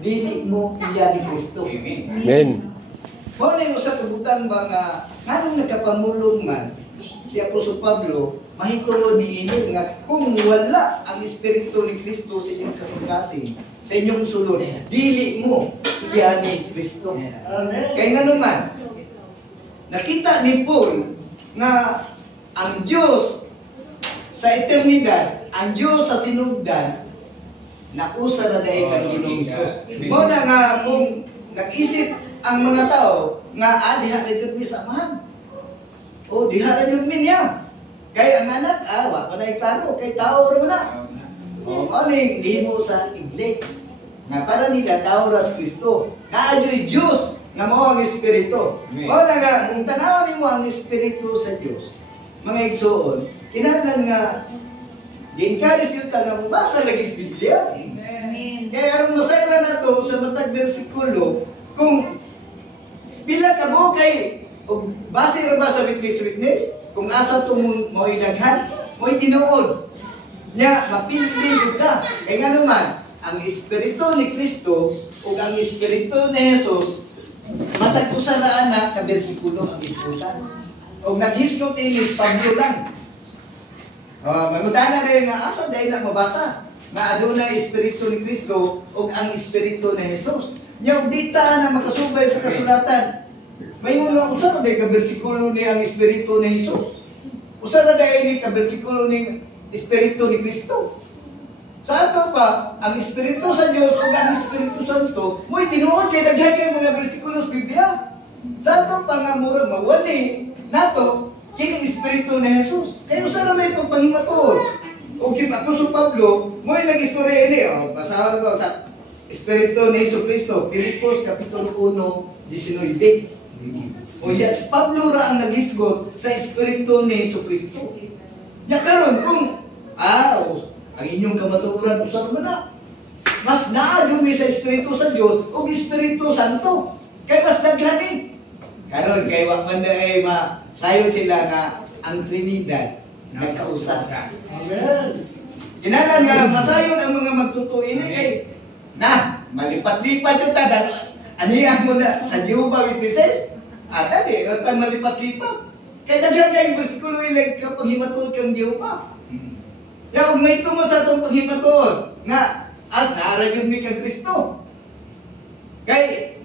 dili mo iya ni Kristo. Amen. Mo na yung sa kabutang ba nga nganong nagkapamulong man si Apostol Pablo mahitungod ni inyo nga kung wala ang Espiritu ni Kristo sa inyong kasing-kasing, sa inyong sulod, dili mo iya ni Kristo. Kaya nga naman, nakita ni Paul na ang Diyos sa eternidad, ang Diyos sa sinugdan, nausa na dahil kang Ginoong Hesus. Mo na nga kung nag-isip ang mga tao nga diha na yun mi samahan. O diha na yun mi niya. Kaya ang anak, wa pa na iklaro, kay tao rin na. O maning himo sa iglesia nga para nila tao ras Kristo. Kaadyo'y Diyos nga mo ang Espiritu. O na nga, kung tanawin mo ang Espiritu sa Diyos, mga igsoon, kinahanglan nga gi-encourage yung tanong, basa lagi sa Biblia. Amen. Kaya aron masayra na to sa matag bersikulo, kung pila ka mo kay o base ra ba sa witness kung asa to mo idaghan mo tinuod nya mapili jud ka kay nga naman ang Espiritu ni Kristo ug ang Espiritu ni Jesus matag usa ra ana ka bersikulo ang isputan ug naghisgot ini Pablo lang mamudana rin nga asa dahil na mabasa na adunay Espiritu ni Kristo ug ang Espiritu ni Jesus nya dita na makasubay sa kasulatan. May una usa na ka bersikulo ni ang Espiritu ni Jesus. Usa na dai ka bersikulo ni Espiritu ni Kristo. Sa ato pa ang Espiritu sa Dios ug ang Espiritu Santo mo'y tinuod kay daghan kay mga bersikulo sa Biblia. Sa ato pa nga mura mawali nato kini Espiritu ni Jesus. Kay usa na may pagpanghimatuon. Ug si Apostol Pablo mo'y nag-istorya ini basahan ko sa Espiritu ni Jesucristo, Filipos Kapitulo 1, 19. O yes, Pablo ra ang nagisgot sa Espiritu ni Jesucristo. Ya karon kung ang inyong kamatuoran usar man na. Mas naadyo mi sa Espiritu sa Dios o Espiritu Santo. Kay mas daghani. Karon kay wa man ay masayon sila nga ang Trinidad nagkausap. Amen. Kinahanglan nga masayon ang mga magtutuin kay malipat-lipat yung tadan. Anihan mo na sa Jehovah Witnesses? Dali, natang malipat-lipat. Kaya daghan kayong bersikulo ilang kapaghimatod kang Jehovah. Kaya kung may tungod sa itong paghimatod, nga, as naaragod ni kang Kristo. Kaya,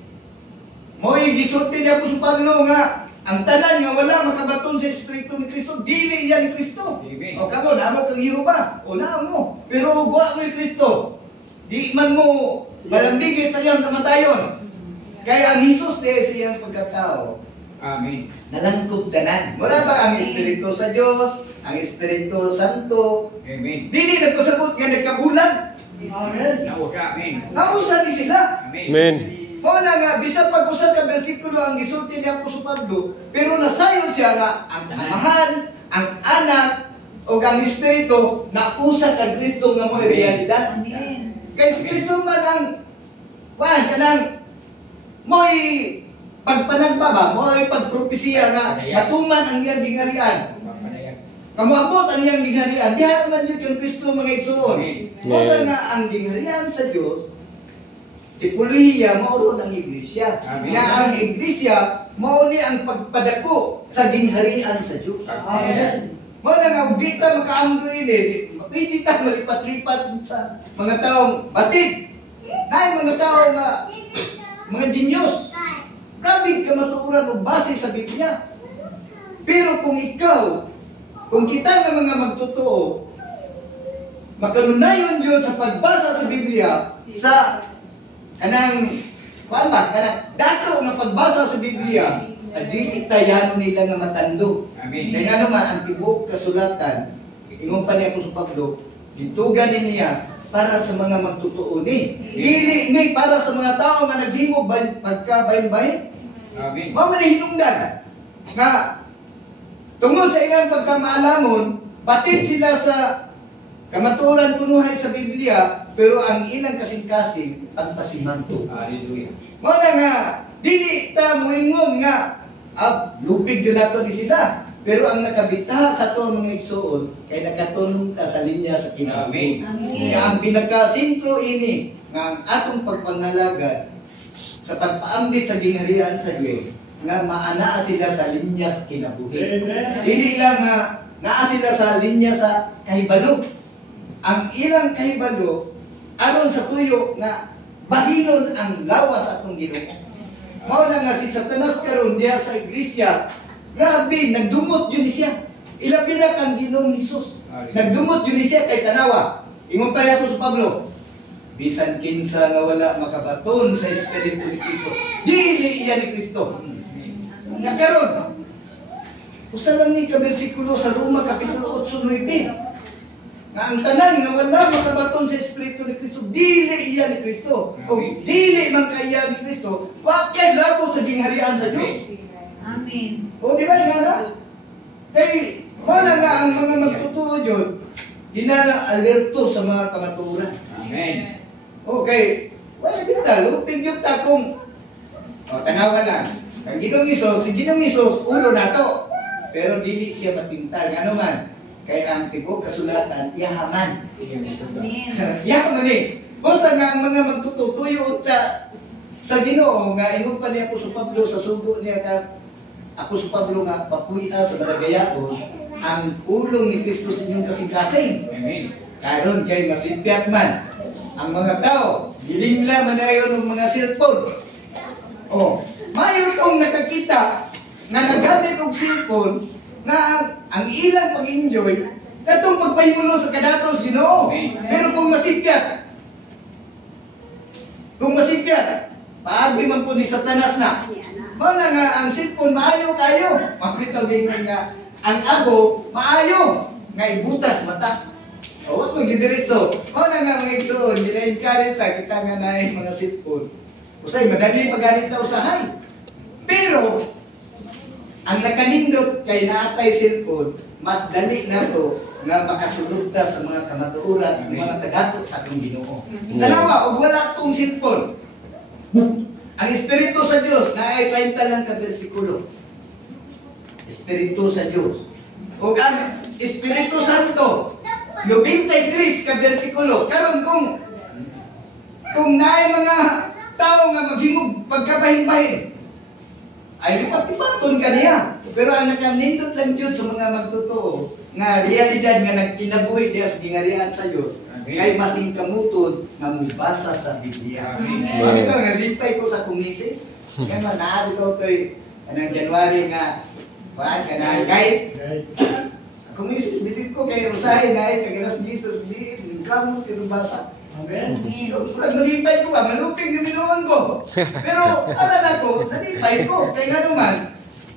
mo'y gisulti niya po sa Pablo nga, ang tanan nga wala makabaton sa Espiritu ni Kristo, dili yan ni Kristo. O kamo, namo kang Jehovah. O namo. Pero guwa mo yung Kristo. Di man mo malambigit sa iyang kamatayon. Kaya ang Jesus dahil sa iyang pagkatao. Amen. Nalangkog tanan. Mura ba ang Espiritu sa Diyos, ang Espiritu Santo? Amen. Dili nagpasabot nga nagkabulan. Amen. Nausa, amen. Nausa ni sila. Amen. Mo na nga, bisag pag-usap ka bersikulo ang gisulti ni Apostol Pablo, pero nasayon siya nga ang amahan, ang anak, o ang Espiritu nausa kang Kristo nga mo realidad. Amen. Kay si Kristo man ang kanang mo'y pagpanagba ba, mo'y pagpropesiya nga matuman ang iyang gingharian. Kamuabot ang iyang gingharian. Diha man yun kang Kristo mga igsuon. Mosa nga ang gingharian sa Dios, ipulihiya mao ang iglesia. Nga ang iglesia mao ni ang pagpadako sa gingharian sa Dios. Amen. Mo na nga di ta makaamdo ini, pwede ta malipat-lipat sa mga taong batid. Nay mga tao nga mga genius. Grabe ka matuuran o base sa Biblia. Pero kung ikaw, kung kita nga mga magtotoo, makanunayon yun sa pagbasa sa Biblia, sa kanang dato nga pagbasa sa Biblia, di itayano nila nga matando. Amen. Kaya nga naman, ang tibuok kasulatan, ingon pa niya po sa Pablo, ditugan niya para sa mga magtotoo ni. Dili ni para sa mga tao nga naghimo pagkabayin-bayin. Amen. Mao man hinungdan nga tungod sa ilang pagkamaalamon, batid sila sa kamatuoran kunuhay sa Biblia, pero ang ilang kasing-kasing pagpasimanto. Hallelujah. Mao na nga dili ta moingon nga lupig din nato di sila. Pero ang nakabita sa to mga igsoon kay nakatulong ta sa linya sa kinabuhi. Amen. Kaya ang pinakasintro ini nga ang atong pagpangalagad sa pagpaambit sa gingharian sa Dios nga maanaa sila sa linya sa kinabuhi. Dili lang nga naa sila sa linya sa kahibalo. Ang ilang kahibalo aron sa tuyo nga bahinon ang lawas atong Ginoo. Mao na nga si Satanas karon diha sa iglesia, grabe nagdumot yun siya. Ilabi na kang Ginoong Hesus. Nagdumot yun siya kay tanawa. Ingon pa ako sa Pablo, bisan kinsa nga wala makabaton sa Espiritu ni Kristo, dili iya ni Kristo. Nga karon, usa lang ni ka bersikulo sa Roma kapitulo 8:9. Nga ang tanan nga wala makabaton sa Espiritu ni Kristo, dili iya ni Kristo. O dili man kaya ni Kristo, wa kay labo sa gingharian sa Dios. Amen. O di ba nga? Kay wala nga ang mga magtutuo yun, ginana alerto sa mga kamaturan. Amen. Okay, wala din talo, tigyo ta kung tanawa na. Ang Ginoong Hesus, si Ginoong Hesus, ulo na to. Pero dili siya matintal. Nga naman, kay ang tibok kasulatan, yahaman. Amen. Yahaman eh. Basta nga ang mga magtutuyo ta sa Ginoo, nga ingon pa niya Apostol Pablo sa sugo niya ka, Apostol Pablo nga, papuya sa baragayaon, ang ulong ni Kristo sa inyong kasing-kasing. Amen. Karon kay masipyat man ang mga tao, gilingla man ayon ng mga cellphone. Oh, mayo tong nakakita nga nagamit og cellphone na ang ilang pag-enjoy katong pagpahimulo sa kadatos Ginoo. Pero kung masipyat, paagi man po ni Satanas na. Mao na nga ang cellphone maayo kayo. Makita gingon nga ang abo maayo nga ibutas mata. O wag magidiretso. Mao na nga mga igsoon, gina-encourage sa kita nga naay mga cellphone. Usay madali pagalit ta usahay. Pero ang nakanindot kay naatay cellphone, mas dali na to nga makasulod ta sa mga kamatuoran, mga kadato sa atong Ginoo. Dalawa, ug wala tong cellphone. Ang Espiritu sa Diyos, na ay 30 lang ka bersikulo. Espiritu sa Diyos. O ang Espiritu Santo, 93 ka bersikulo. Karon kung naay mga tao nga maghimog pagkabahin-bahin, ay ipatipaton ka niya. Pero ang nakanindot lang Diyos sa mga magtotoo, nga realidad nga nagkinabuhi diya sa gingarihan sa Diyos, kay masing kamuton nga mubasa sa Biblia. Bakit ito, nga lipay ko sa kumisi. Kaya manaari ko ito'y anong January nga, paan ka na, guide. Kumisi, bitin ko kay Rosahe na ay kagalas Jesus, bitin, kamot kinubasa. Amen. Kurang nalipay ko ba, malupig yung minuon ko. Pero alala ko, nalipay ko. Kaya nga naman,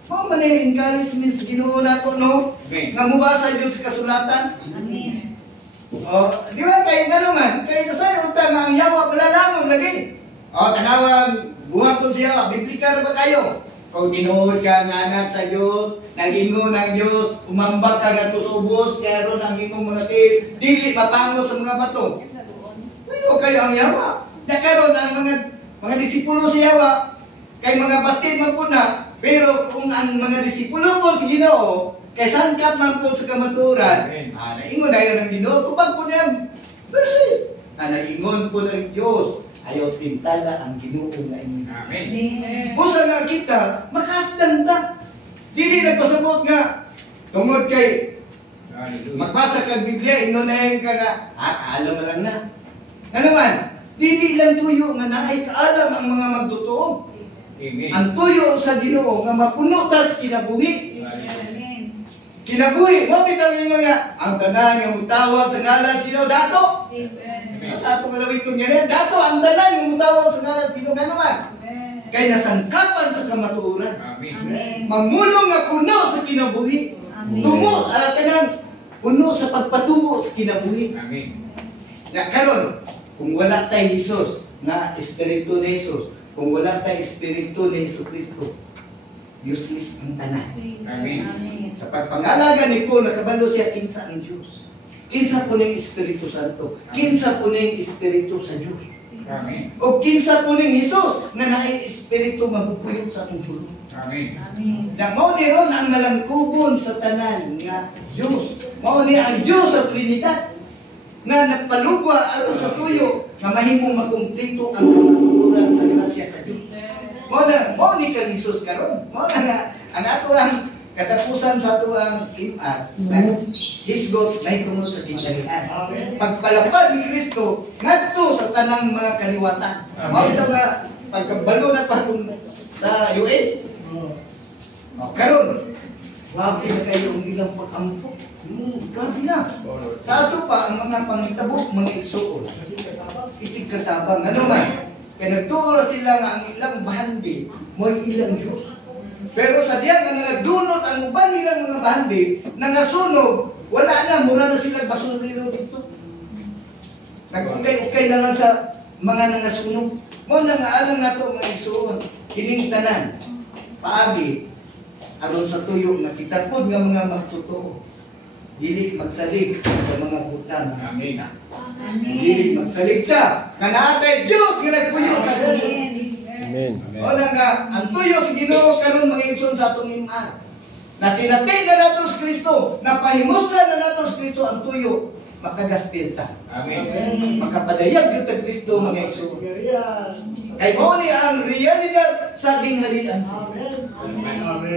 mo man yung encouragement sa Ginoo nato, no? Nga mubasa yun sa kasulatan. Amen. O, di ba kaya nga naman, kaya kasayo ta nga ang yawa palalamon lagi. O, tanawang, buhat ko siya, biblikar ba kayo? Kung tinuod ka nga anak sa Diyos, nag-ingo ng Diyos, umambak ka nga tusubos, kaya ron ang imong mga dili mapango sa mga bato. O kayo ang yawa. Nakaroon ang mga disipulo sa yawa, kay mga batid man po na, pero kung ang mga disipulo po sa Ginoo, kay sangkap man po sa kamaturan, naingon na yun ang Ginoo, tupag po niya, verses. Naingon po ng Diyos, ayaw pintala ang Ginoo na ingon. Amen. Busa nga kita, makasdan ta. Dili nagpasabot nga, tungod kay, magbasa kag Biblia, inunahin ka nga, alam mo lang na. Ano man, dili lang tuyo nga naay kaalam ang mga magtotoo. Amen. Ang tuyo sa Ginoo nga mapuno ta sa kinabuhi. Amen. Kinabuhi, mo bitaw ninyo nga ang tanan nga mutawag sa ngalan sa Ginoo dato. Amen. Sa atong alawiton nga dato ang tanan nga mutawag sa ngalan sa Ginoo nga naman. Kay nasangkapan sa kamatuoran. Amen. Amen. Mamulong nga puno sa kinabuhi. Amen. Tumo kanang puno sa pagpatubo sa kinabuhi. Amen. Na karon, kung wala tay Hesus nga Espiritu ni Hesus, kung wala tay Espiritu ni Jesucristo, useless ang tanan. Amen. Sa pagpangalaga ni Paul, nakabalo siya kinsa ang Diyos. Kinsa po ng Espiritu Santo. Kinsa po ng Espiritu sa Diyos. Amen. O kinsa po ng Hesus nga naay Espiritu mabupuyot sa atong sulod. Amen. Amen. Na mao ni ron ang nalangkubon sa tanan nga Diyos. Mao ni ang Diyos sa Trinidad nga nagpalugwa aron sa tuyo nga mahimong makumpleto ang kamatuoran sa grasya sa Dios. Mo ni kang Hesus karon. Mo na nga ang ato ang katapusan sa ato ang imar. Hisgot may tungod sa kinalian. Pagpalapad ni Kristo ngadto sa tanang mga kaliwatan. Mao ta nga pagkabalo na patong sa US. Karon, grabe na kayo ang ilang pag-ampo. Grabe na. Sa ato pa ang mga pangitabo, mga igsuon. Isig katabang. Ano man? Kaya nagtuwa sila nga ang ilang bahandi, mo ilang Diyos. Pero sa diyan nga nagdunot ang uban nilang mga bahandi, nangasunog, wala na, mura na sila basurero dito. Nag-ukay-ukay na lang sa mga nangasunog. Mo na nga alam na ito mga igsuon. Kining tanan, paagi, aron sa tuyo nga kitapod nga mga magtotoo. Dili magsalig sa mga butang. Amen. Dili magsalig ka. Kanaatay Diyos nga nagpuyo sa puso. Amen. O na nga, ang tuyo si Ginoo karon mga igsoon sa atong imar. Na sinatay na nato sa Kristo, napahimuslan na nato sa Kristo ang tuyo, makagaspil ta. Amen. Makapadayag yung Kristo mga igsoon. Kay mo ni ang realidad sa dinghalian sa Amen.